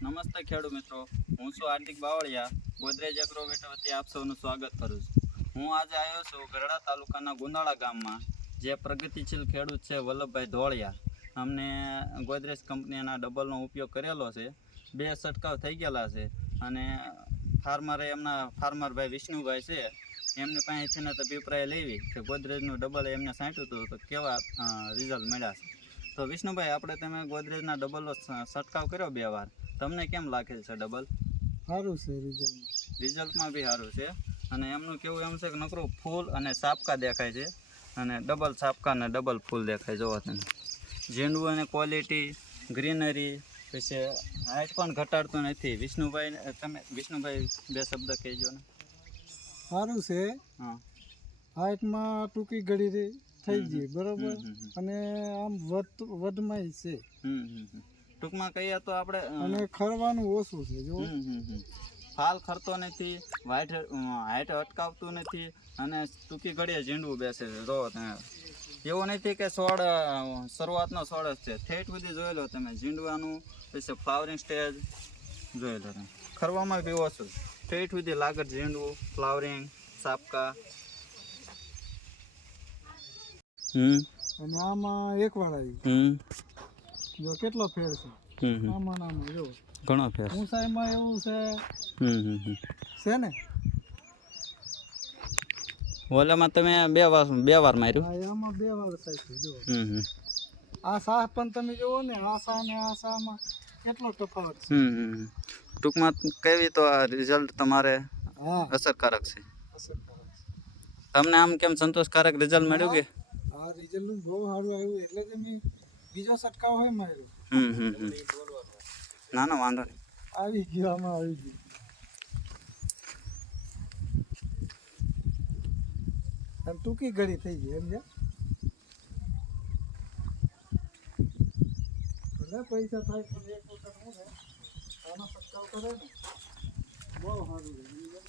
નમસ્તે ખેડૂત મિત્રો, હું છું હાર્દિક બાવળિયા. ગોદરેજ એગ્રોવેટર વતી આપ સૌનું સ્વાગત કરું છું. હું આજે આવ્યો છું ગરડા તાલુકાના ગુંદાળા ગામમાં, જે પ્રગતિશીલ ખેડૂત છે વલ્લભભાઈ ધોળિયા. અમને ગોદરેજ કંપનીના ડબલનો ઉપયોગ કરેલો છે. 2 છંટકાવ થઈ ગયેલા છે અને ફાર્મરભાઈ વિષ્ણુભાઈ છે, એમની પાસેથી ને અભિપ્રાય લેવી કે ગોદરેજનું ડબલ એમને છાંટ્યું હતું તો કેવા રિઝલ્ટ મળ્યા છે. તો વિષ્ણુભાઈ, આપણે તમે ગોદરેજના ડબલનો છંટકાવ કર્યો 2 વાર, તમને કેમ લાગે છે ડબલ? સારું છે રિઝલ્ટમાં બી સારું છે. અને એમનું કેવું એમ છે કે નકરું ફૂલ અને સાપકા દેખાય છે, અને ડબલ સાપકા અને ડબલ ફૂલ દેખાય. જોવો તમે ઝીંડવું અને ક્વોલિટી, ગ્રીનરી, પછી હાઈટ પણ ઘટાડતું નથી. વિષ્ણુભાઈ 2 શબ્દ કહેજો ને. સારું છે. હા, હાઈટમાં ટૂંકી ઘડી થઈ ગઈ બરોબર, અને આમ વધમાં છે. ટૂંકમાં કહીએ તો આપણે અને ખરવાનું ઓછું છે. જો ફાલ ખરતો નથી, હાઈટ અટકાવતું નથી, અને ટૂંકી ઘડીએ ઝીંડવું બેસે છે. જો તમે એવું નથી કે છોડ શરૂઆતનો છોડ જ છે, ઠેઠ સુધી જોઈ લો તમે. ઝીંડવાનું પછી ફ્લાવરિંગ સ્ટેજ જોઈ લો તમે. ખરવામાં બી ઓછું, ઠેઠ સુધી લાગત ઝીંડવું, ફ્લાવરિંગ, સાપકા. અને આમાં એક વાર આવી જો કેટલો ફેર છે. આમાં જો ઘણો ફેર. ઊંચાઈમાં એવું છે ને. ઓલામાં તમે બે વાર માર્યું. આમાં 2 વાર થાય છે. જો આ સાહ પણ તમે જોવો ને, આ સાહ ને આ સાહમાં કેટલો તફાવત છે. ટૂંકમાં કેવી તો આ રિઝલ્ટ તમારે અસરકારક છે. તમને આમ કેમ સંતોષકારક રિઝલ્ટ મળ્યું કે? આ રિઝલ્ટ બહુ સારું આવ્યું, એટલે કે મેં બીજો છંટકાવ હોય માર્યો. ના વાંધો નહીં. આવી ગયું, આમાં આવી ગયું. અને ટૂંકી ઘડી થઈ ગઈ એમ. ભલે પૈસા થાય પણ એક વખત શું થાય, આનો છંટકાવ કરે ને બહુ સારું રહે.